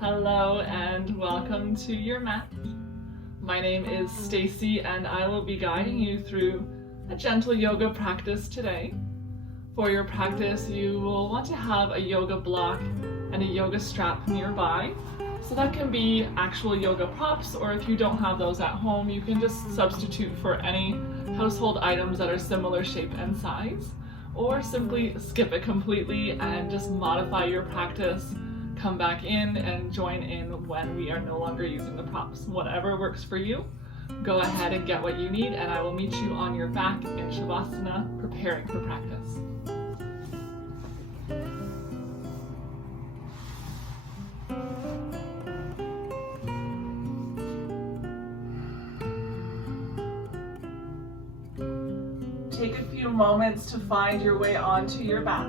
Hello and welcome to your mat. My name is Stacey and I will be guiding you through a gentle yoga practice today. For your practice, you will want to have a yoga block and a yoga strap nearby. So that can be actual yoga props, or if you don't have those at home, you can just substitute for any household items that are similar shape and size, or simply skip it completely and just modify your practice. Come back in and join in when we are no longer using the props. Whatever works for you, go ahead and get what you need, and I will meet you on your back in Shavasana, preparing for practice. Take a few moments to find your way onto your back.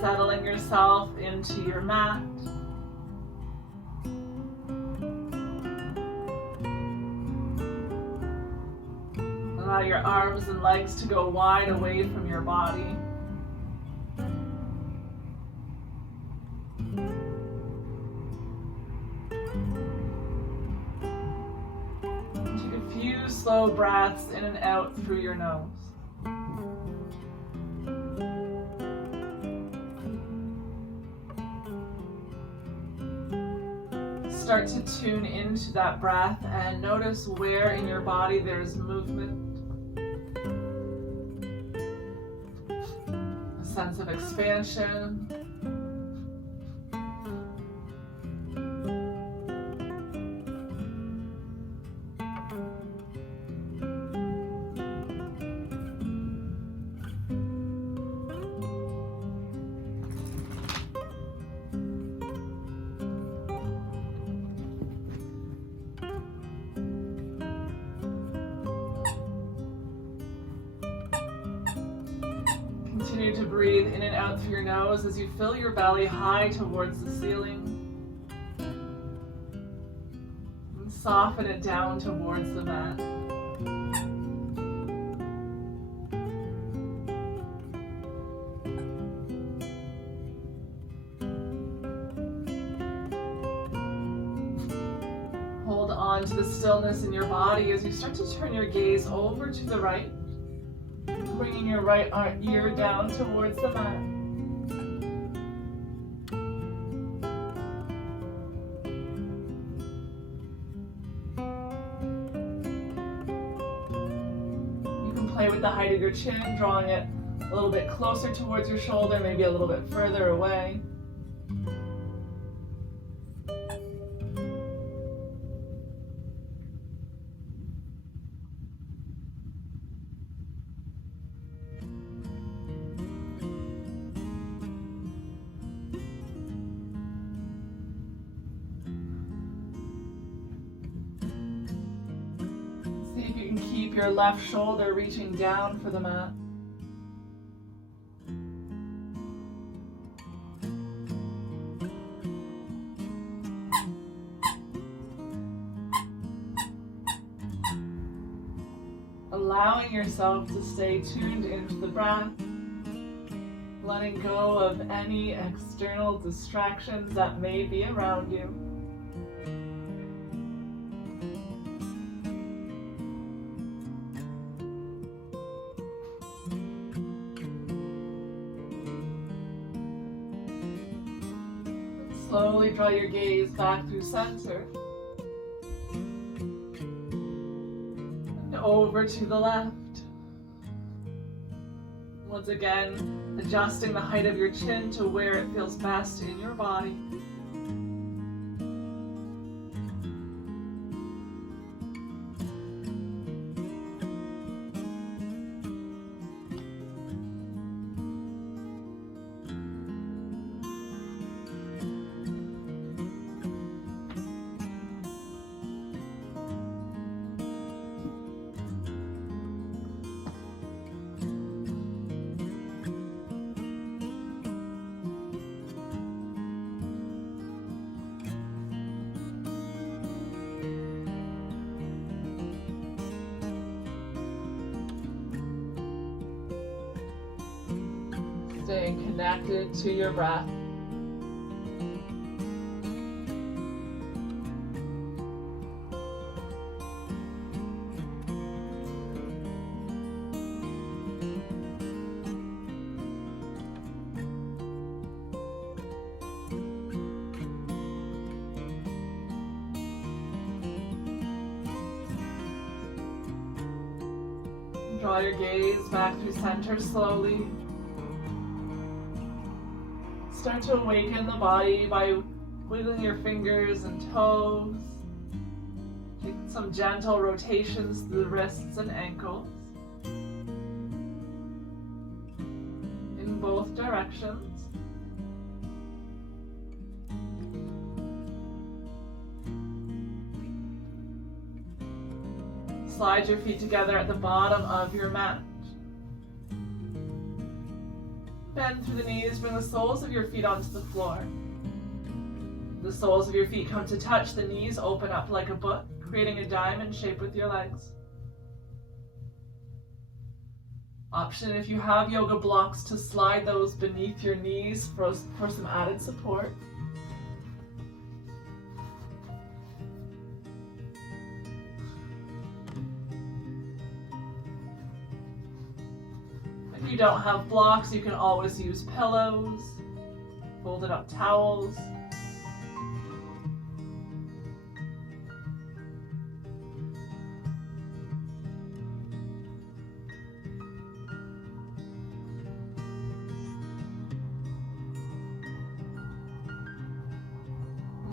Settling yourself into your mat. Allow your arms and legs to go wide away from your body. Take a few slow breaths in and out through your nose. Start to tune into that breath and notice where in your body there's movement. A sense of expansion. Continue to breathe in and out through your nose as you fill your belly high towards the ceiling. And soften it down towards the mat. Hold on to the stillness in your body as you start to turn your gaze over to the right. Bringing your right ear down towards the mat. You can play with the height of your chin, drawing it a little bit closer towards your shoulder, maybe a little bit further away. See if you can keep your left shoulder reaching down for the mat. Allowing yourself to stay tuned into the breath, letting go of any external distractions that may be around you. Slowly draw your gaze back through center. And over to the left. Once again, adjusting the height of your chin to where it feels best in your body. Staying connected to your breath. Draw your gaze back through center slowly. Start to awaken the body by wiggling your fingers and toes. Take some gentle rotations through the wrists and ankles in both directions. Slide your feet together at the bottom of your mat. Bend through the knees, bring the soles of your feet onto the floor. The soles of your feet come to touch, the knees open up like a book, creating a diamond shape with your legs. Option if you have yoga blocks to slide those beneath your knees for some added support. If you don't have blocks, you can always use pillows, folded up towels.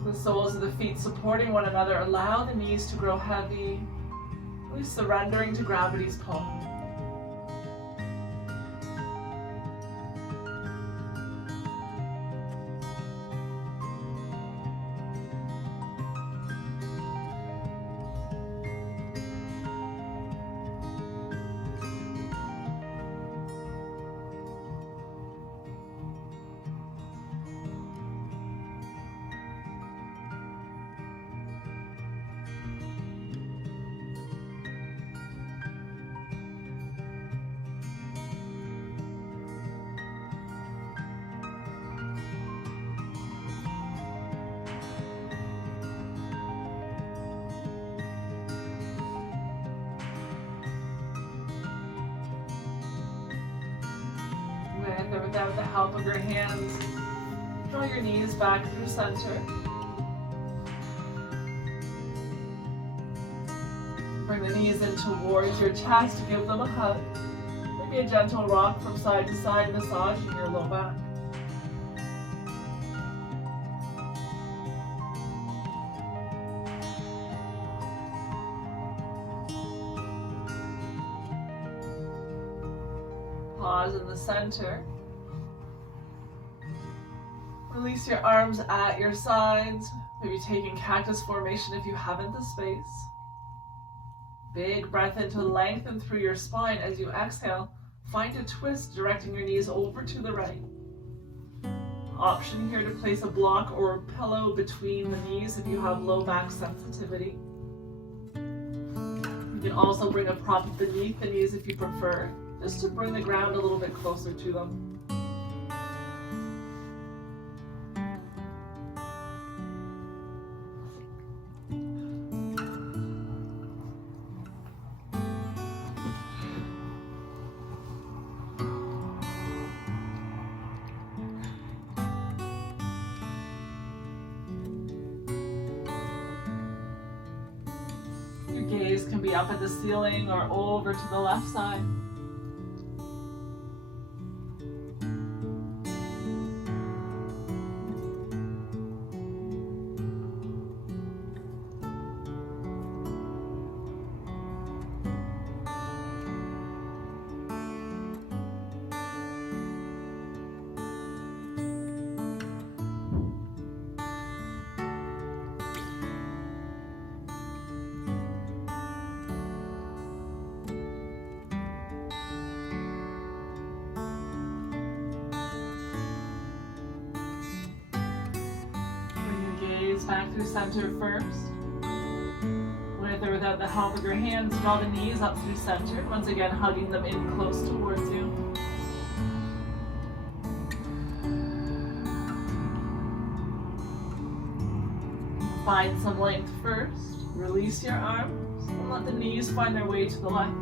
The soles of the feet supporting one another, allow the knees to grow heavy, really surrendering to gravity's pull. With or without the help of your hands, draw your knees back through center. Bring the knees in towards your chest, give them a hug. Maybe a gentle rock from side to side, massaging your low back. Pause in the center. Release your arms at your sides, maybe taking cactus formation if you haven't the space. Big breath in to lengthen through your spine. As you exhale, find a twist directing your knees over to the right. Option here to place a block or a pillow between the knees if you have low back sensitivity. You can also bring a prop beneath the knees if you prefer, just to bring the ground a little bit closer to them. Your gaze can be up at the ceiling or over to the left side. Back through center first. With or without the help of your hands, draw the knees up through center, once again hugging them in close towards you. Find some length first. Release your arms and let the knees find their way to the left.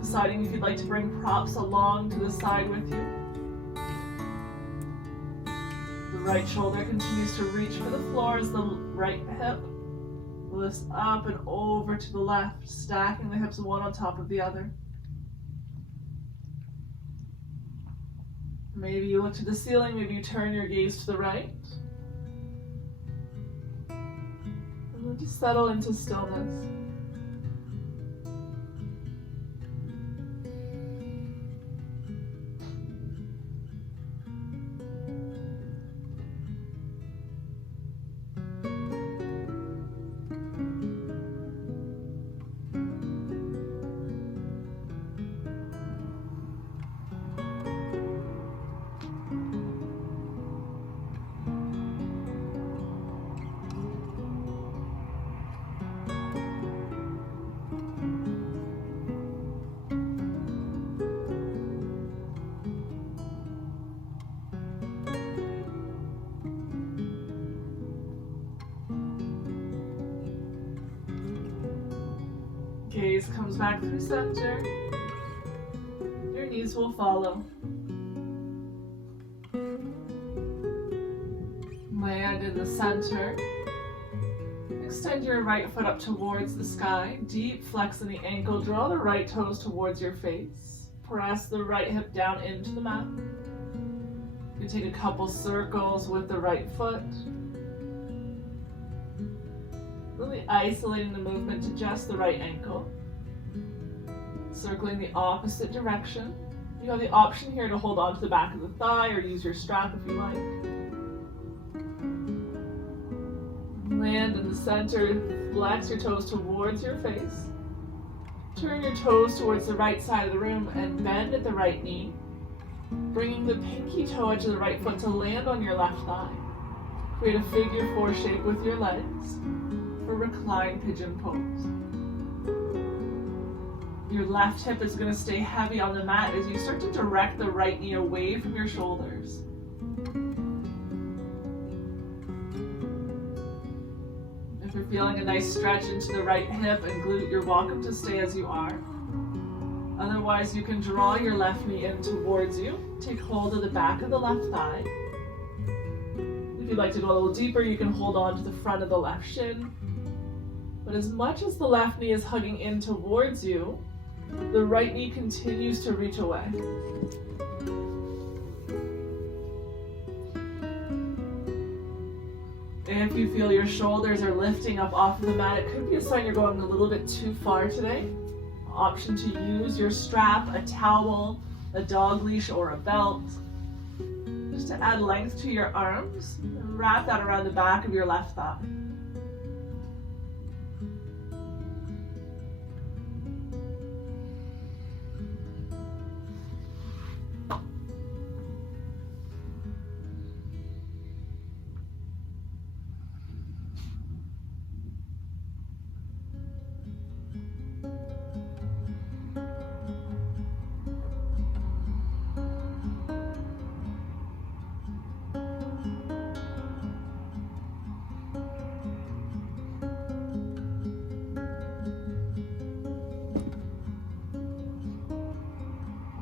Deciding if you'd like to bring props along to the side with you. The right shoulder continues to reach for the floor as the right hip lifts up and over to the left, stacking the hips one on top of the other. Maybe you look to the ceiling, maybe you turn your gaze to the right. And then just settle into stillness. Gaze comes back through center. Your knees will follow. Land in the center. Extend your right foot up towards the sky. Deep flex in the ankle. Draw the right toes towards your face. Press the right hip down into the mat. You take a couple circles with the right foot. Really isolating the movement to just the right ankle. Circling the opposite direction. You have the option here to hold on to the back of the thigh or use your strap if you like. Land in the center. Flex your toes towards your face. Turn your toes towards the right side of the room and bend at the right knee. Bringing the pinky toe edge of the right foot to land on your left thigh. Create a figure 4 shape with your legs. For reclined pigeon pose. Your left hip is going to stay heavy on the mat as you start to direct the right knee away from your shoulders. If you're feeling a nice stretch into the right hip and glute, you're welcome to stay as you are. Otherwise, you can draw your left knee in towards you. Take hold of the back of the left thigh. If you'd like to go a little deeper, you can hold on to the front of the left shin. But as much as the left knee is hugging in towards you, the right knee continues to reach away. If you feel your shoulders are lifting up off of the mat, it could be a sign you're going a little bit too far today. Option to use your strap, a towel, a dog leash, or a belt. Just to add length to your arms, and wrap that around the back of your left thigh.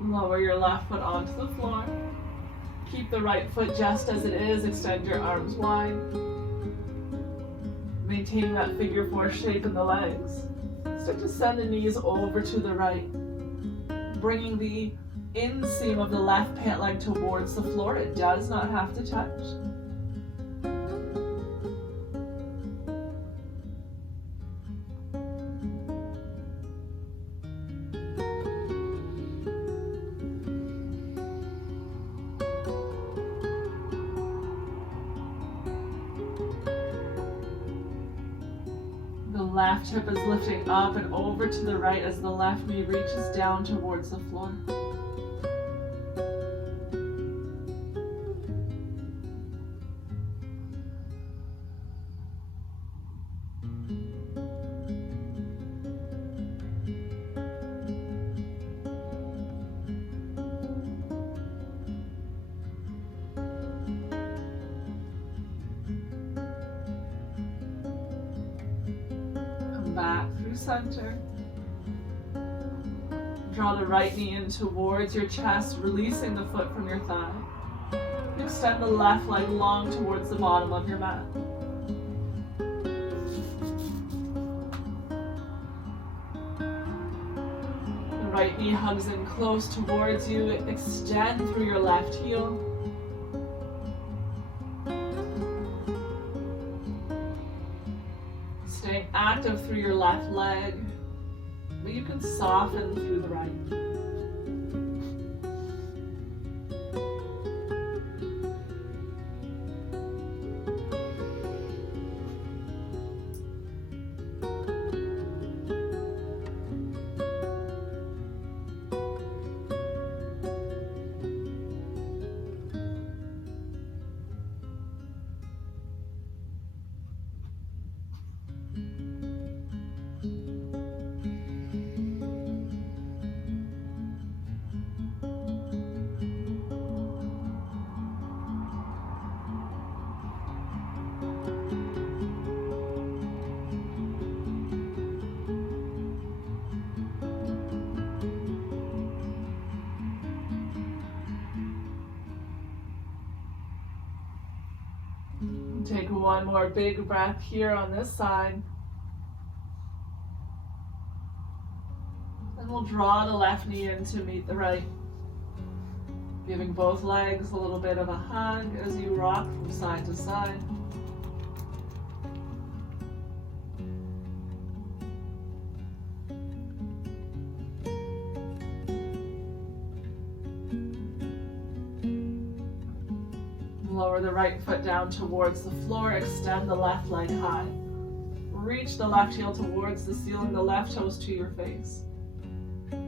Lower your left foot onto the floor. Keep the right foot just as it is. Extend your arms wide. Maintaining that figure 4 shape in the legs. Start to send the knees over to the right. Bringing the inseam of the left pant leg towards the floor. It does not have to touch. The left hip is lifting up and over to the right as the left knee reaches down towards the floor. through center. Draw the right knee in towards your chest, releasing the foot from your thigh. Extend the left leg long towards the bottom of your mat. The right knee hugs in close towards you. Extend through your left heel. Staying active through your left leg, but you can soften through the right. Take one more big breath here on this side. And we'll draw the left knee in to meet the right. Giving both legs a little bit of a hug as you rock from side to side. Lower the right foot down towards the floor, extend the left leg high. Reach the left heel towards the ceiling, the left toes to your face. Take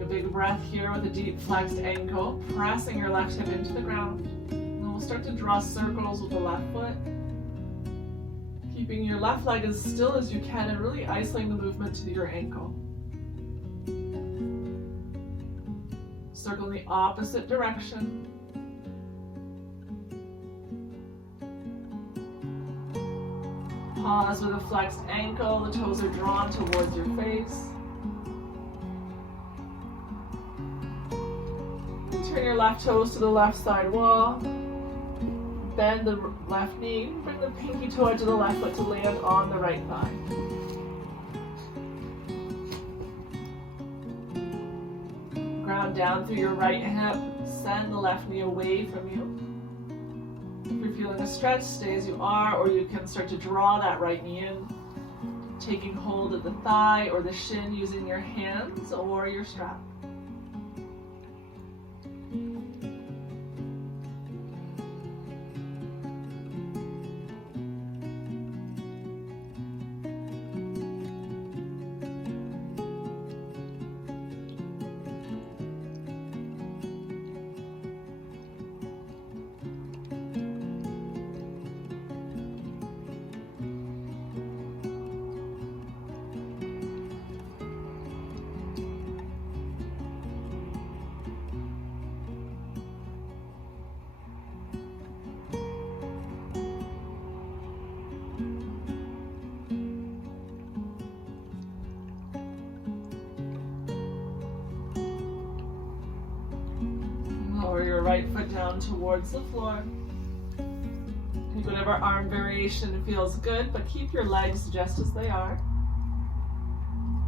a big breath here with a deep flexed ankle, pressing your left hip into the ground. And then we'll start to draw circles with the left foot. Keeping your left leg as still as you can and really isolating the movement to your ankle. Circle in the opposite direction. Pause with a flexed ankle. The toes are drawn towards your face. Turn your left toes to the left side wall. Bend the left knee. Bring the pinky toe edge of the left foot to land on the right thigh. Ground down through your right hip. Send the left knee away from you. If you're feeling a stretch, stay as you are, or you can start to draw that right knee in, taking hold of the thigh or the shin using your hands or your strap. Lower your right foot down towards the floor. Take whatever arm variation feels good, but keep your legs just as they are.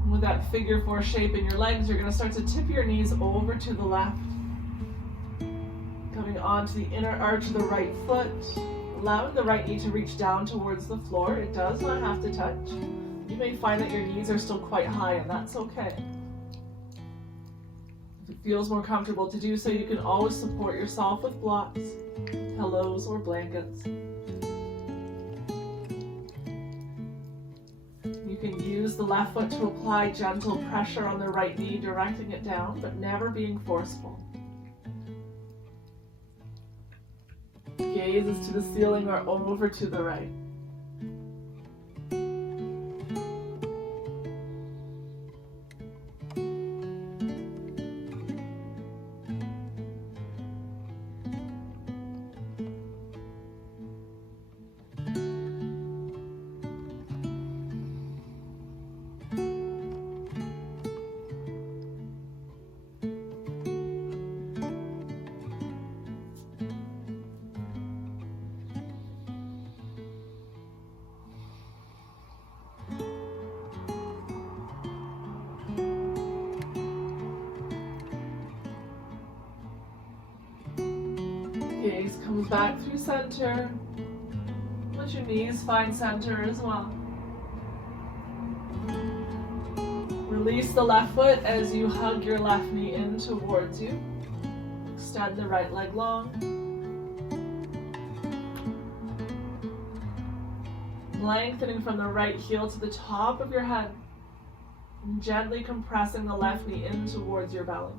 And with that figure four shape in your legs, you're going to start to tip your knees over to the left. Coming onto the inner arch of the right foot, allowing the right knee to reach down towards the floor. It does not have to touch. You may find that your knees are still quite high, and that's okay. If it feels more comfortable to do so, you can always support yourself with blocks, pillows, or blankets. You can use the left foot to apply gentle pressure on the right knee, directing it down, but never being forceful. Gaze is to the ceiling or over to the right. comes back through center. Let your knees find center as well. Release the left foot as you hug your left knee in towards you. Extend the right leg long. Lengthening from the right heel to the top of your head. And gently compressing the left knee in towards your belly.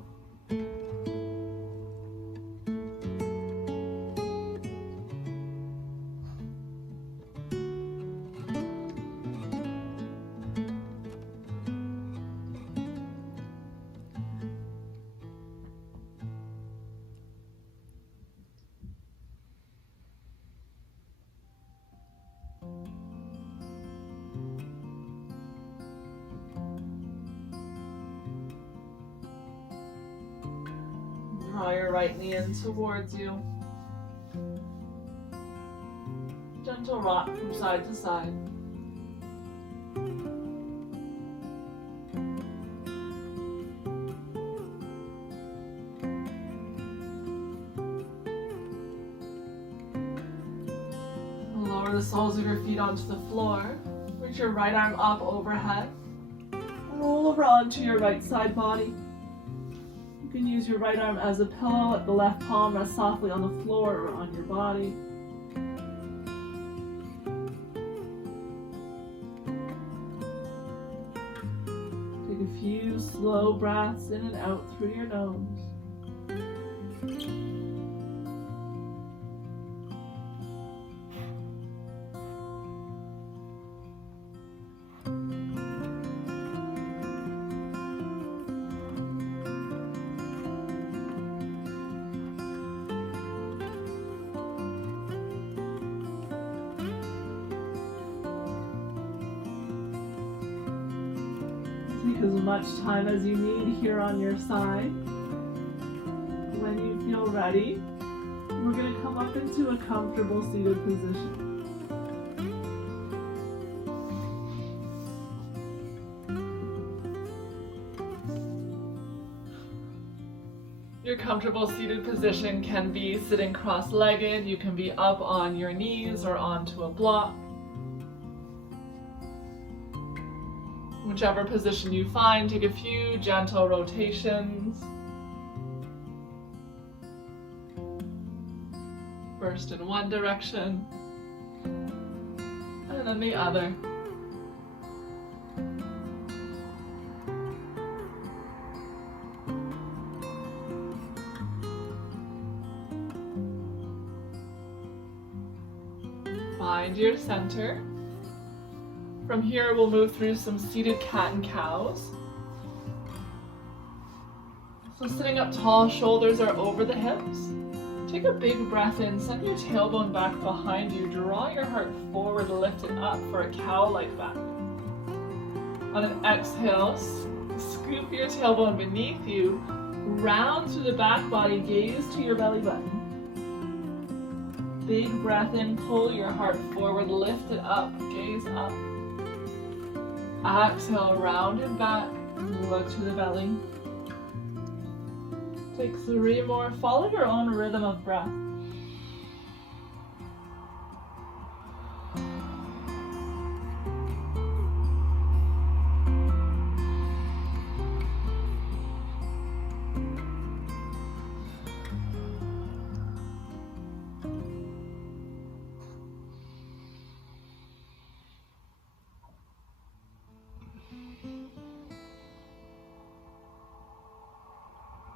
Draw your right knee in towards you. Gentle rock from side to side. Lower the soles of your feet onto the floor. Reach your right arm up overhead. Roll over onto your right side body. You can use your right arm as a pillow. Let the left palm rest softly on the floor or on your body. Take a few slow breaths in and out through your nose. Take as much time as you need here on your side. When you feel ready, we're going to come up into a comfortable seated position. Your comfortable seated position can be sitting cross-legged, you can be up on your knees or onto a block. Whichever position you find, take a few gentle rotations. First in one direction, and then the other. Find your center. From here, we'll move through some seated cat and cows. So sitting up tall, shoulders are over the hips. Take a big breath in, send your tailbone back behind you, draw your heart forward, lift it up for a cow-like back. On an exhale, scoop your tailbone beneath you, round through the back body, gaze to your belly button. Big breath in, pull your heart forward, lift it up, gaze up. Exhale, round and back, look to the belly. Take 3 more, follow your own rhythm of breath.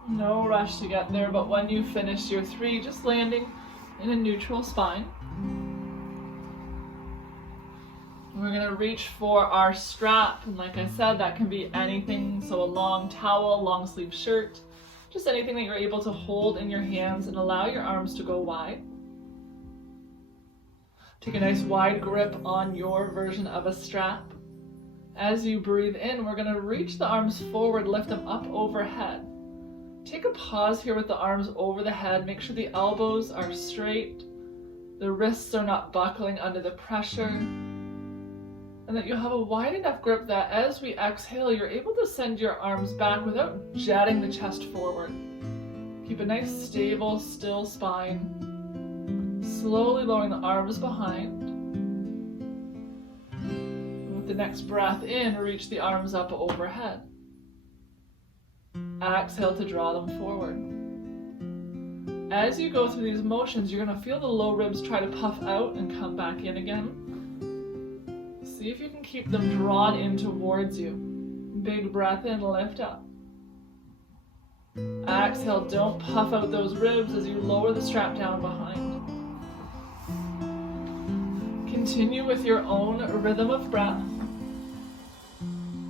No rush to get there, but when you finish your 3, just landing in a neutral spine. We're going to reach for our strap, and like I said, that can be anything, so a long towel, long sleeve shirt, just anything that you're able to hold in your hands and allow your arms to go wide. Take a nice wide grip on your version of a strap. As you breathe in, we're going to reach the arms forward, lift them up overhead. Take a pause here with the arms over the head. Make sure the elbows are straight, the wrists are not buckling under the pressure, and that you have a wide enough grip that as we exhale, you're able to send your arms back without jetting the chest forward. Keep a nice, stable, still spine. slowly lowering the arms behind. With the next breath in, reach the arms up overhead. Exhale to draw them forward. As you go through these motions, you're going to feel the low ribs try to puff out and come back in again. See if you can keep them drawn in towards you. Big breath in, lift up. Exhale, don't puff out those ribs as you lower the strap down behind. Continue with your own rhythm of breath.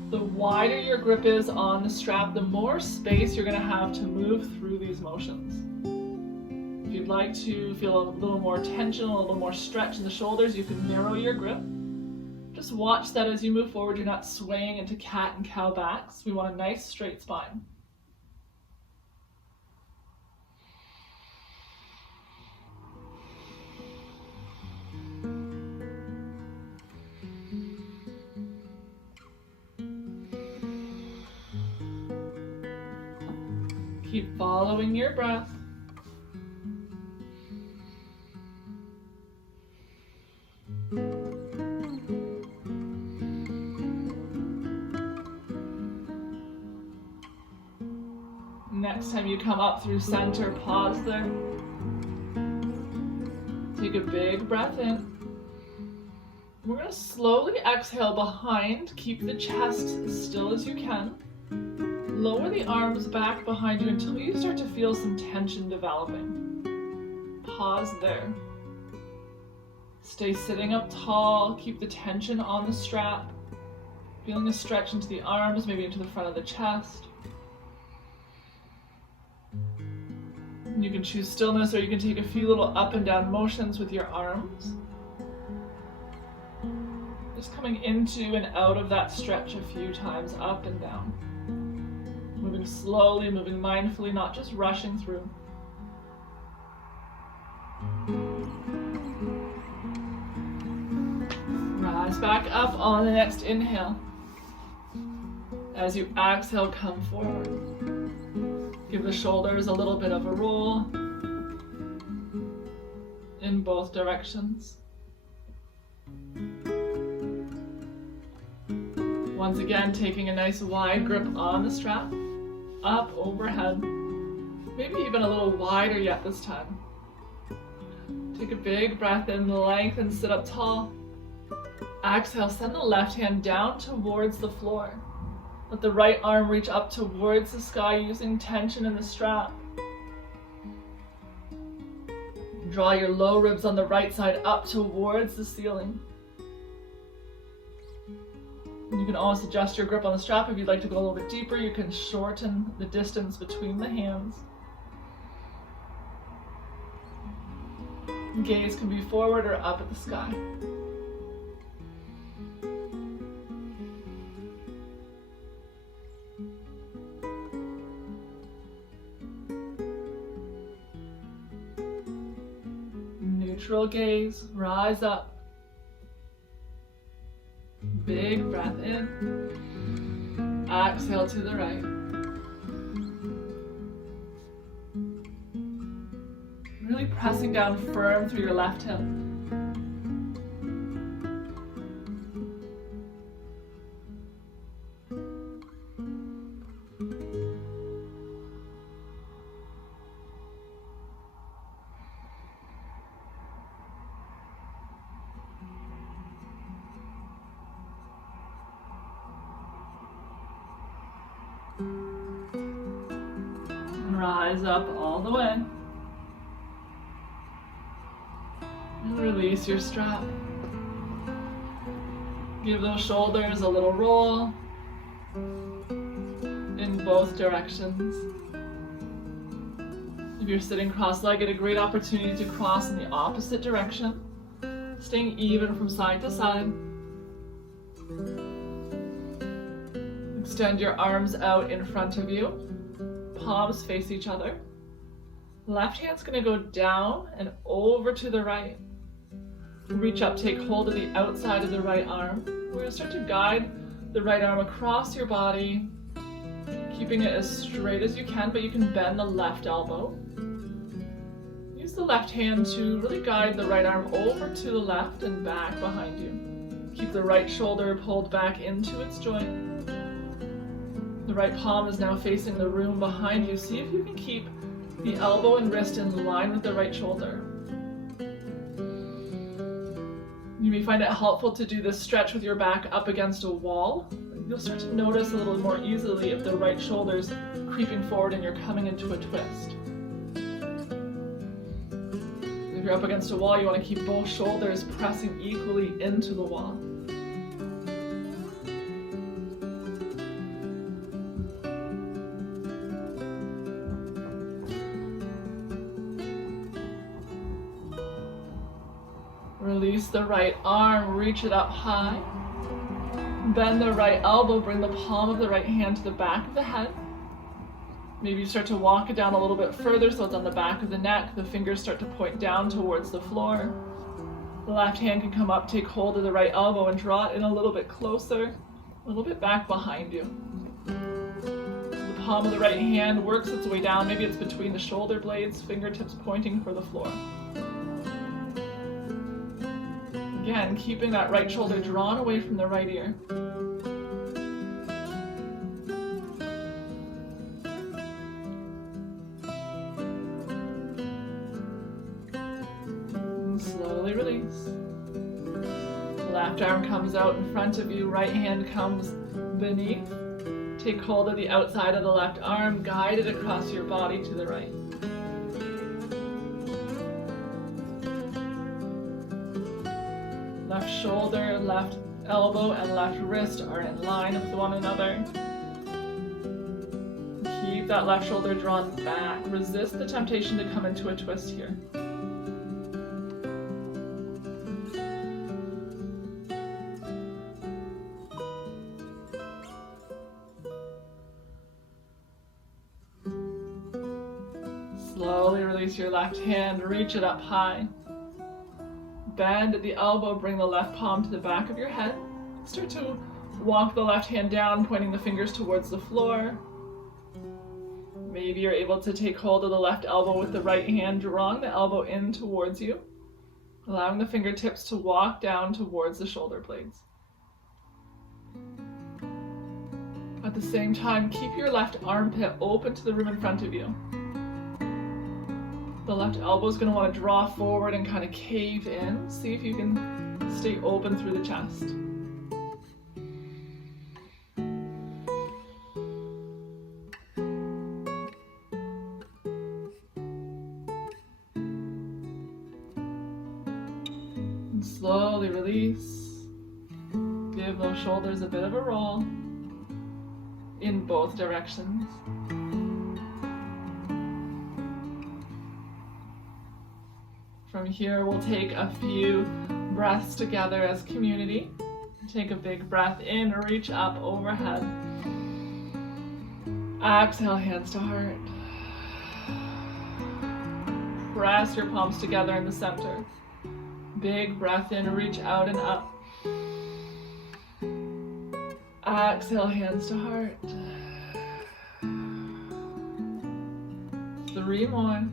The wider your grip is on the strap, the more space you're going to have to move through these motions. If you'd like to feel a little more tension, a little more stretch in the shoulders, you can narrow your grip. Just watch that as you move forward, you're not swaying into cat and cow backs. We want a nice straight spine. Keep following your breath. Next time you come up through center, pause there. Take a big breath in. We're going to slowly exhale behind. Keep the chest as still as you can. Lower the arms back behind you until you start to feel some tension developing. Pause there. Stay sitting up tall. Keep the tension on the strap. Feeling a stretch into the arms, maybe into the front of the chest. You can choose stillness, or you can take a few little up and down motions with your arms. Just coming into and out of that stretch a few times, up and down. Moving slowly, moving mindfully, not just rushing through. Rise back up on the next inhale. As you exhale, come forward. Give the shoulders a little bit of a roll in both directions. Once again, taking a nice wide grip on the strap, up overhead, maybe even a little wider yet this time. Take a big breath in, lengthen, sit up tall. Exhale, send the left hand down towards the floor. Let the right arm reach up towards the sky using tension in the strap. Draw your low ribs on the right side up towards the ceiling. And you can always adjust your grip on the strap. If you'd like to go a little bit deeper, you can shorten the distance between the hands. Gaze can be forward or up at the sky. Neutral gaze, rise up. Big breath in. Exhale to the right. Really pressing down firm through your left hip. Rise up all the way. And release your strap. Give those shoulders a little roll in both directions. If you're sitting cross-legged, a great opportunity to cross in the opposite direction, staying even from side to side. Extend your arms out in front of you. Palms face each other. Left hand's going to go down and over to the right. Reach up, take hold of the outside of the right arm. We're going to start to guide the right arm across your body, keeping it as straight as you can, but you can bend the left elbow. Use use the left hand to really guide the right arm over to the left and back behind you. Keep the right shoulder pulled back into its joint. The right palm is now facing the room behind you. See if you can keep the elbow and wrist in line with the right shoulder. You may find it helpful to do this stretch with your back up against a wall. You'll start to notice a little more easily if the right shoulder's creeping forward and you're coming into a twist. If you're up against a wall, you want to keep both shoulders pressing equally into the wall. Release the right arm, reach it up high. Bend the right elbow, bring the palm of the right hand to the back of the head. Maybe you start to walk it down a little bit further so it's on the back of the neck. The fingers start to point down towards the floor. The left hand can come up, take hold of the right elbow and draw it in a little bit closer, a little bit back behind you. The palm of the right hand works its way down. Maybe it's between the shoulder blades, fingertips pointing for the floor. Again, keeping that right shoulder drawn away from the right ear. And slowly release. Left arm comes out in front of you, right hand comes beneath. Take hold of the outside of the left arm, guide it across your body to the right. Left shoulder, left elbow, and left wrist are in line with one another. Keep that left shoulder drawn back. Resist the temptation to come into a twist here. Slowly release your left hand, reach it up high. Bend at the elbow, bring the left palm to the back of your head. Start to walk the left hand down, pointing the fingers towards the floor. Maybe you're able to take hold of the left elbow with the right hand, drawing the elbow in towards you, allowing the fingertips to walk down towards the shoulder blades. At the same time, keep your left armpit open to the room in front of you. The left elbow is going to want to draw forward and kind of cave in. See if you can stay open through the chest. And slowly release. Give those shoulders a bit of a roll in both directions. From here, we'll take a few breaths together as community. Take a big breath in, reach up overhead. Exhale, hands to heart. Press your palms together in the center. Big breath in, reach out and up. Exhale, hands to heart. 3 more.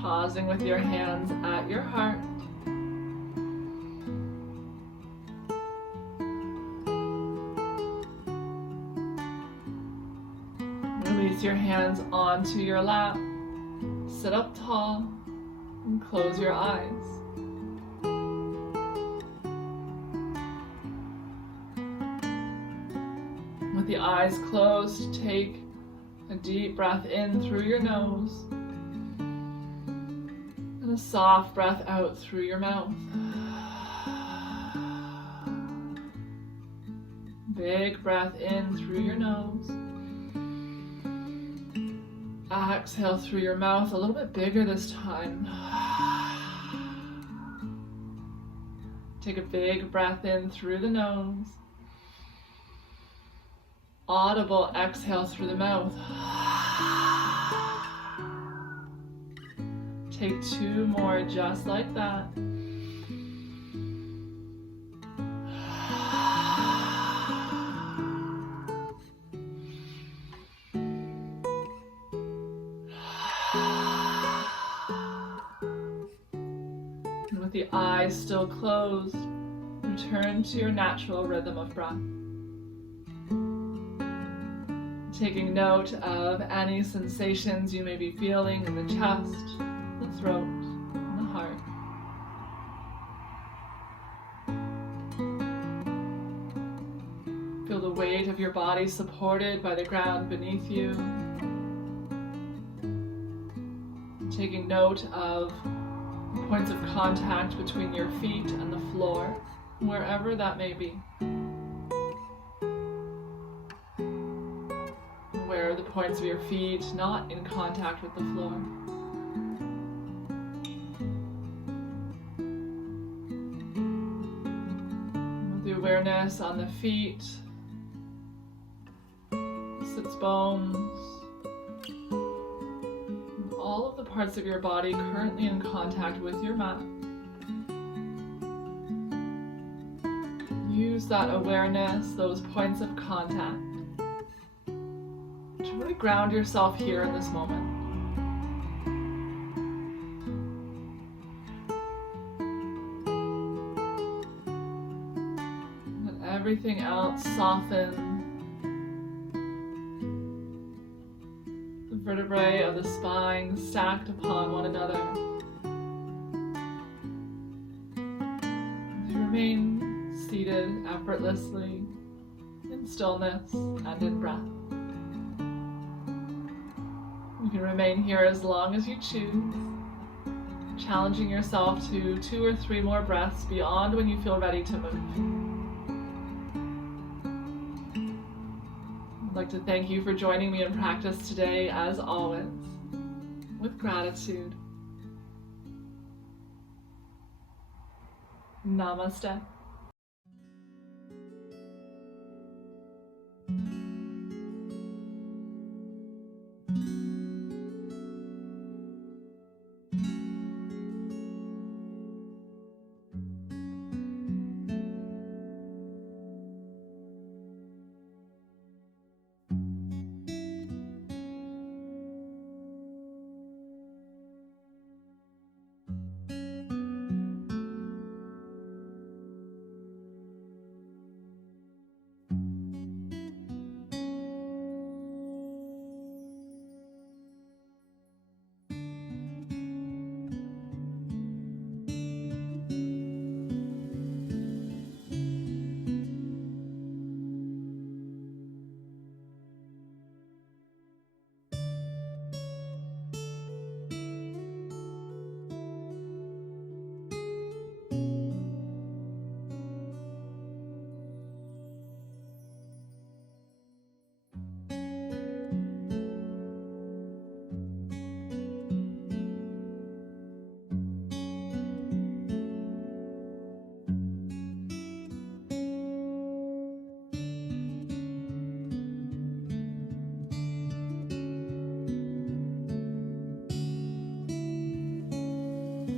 Pausing with your hands at your heart. Release your hands onto your lap. Sit up tall and close your eyes. With the eyes closed, take a deep breath in through your nose. A soft breath out through your mouth. Big breath in through your nose. Exhale through your mouth, a little bit bigger this time. Take a big breath in through the nose. audible exhale through the mouth. Take 2 more just like that. And with the eyes still closed, return to your natural rhythm of breath. Taking note of any sensations you may be feeling in the chest, the throat, and the heart. Feel the weight of your body supported by the ground beneath you. Taking note of points of contact between your feet and the floor, wherever that may be. Where are the points of your feet not in contact with the floor? With the awareness on the feet, sits bones, all of the parts of your body currently in contact with your mat. Use that awareness, those points of contact, to really ground yourself here in this moment. Let everything else soften. The vertebrae of the spine stacked upon one another. As you remain seated effortlessly in stillness and in breath. You can remain here as long as you choose, challenging yourself to 2 or 3 more breaths beyond when you feel ready to move. I'd like to thank you for joining me in practice today, as always, with gratitude. Namaste.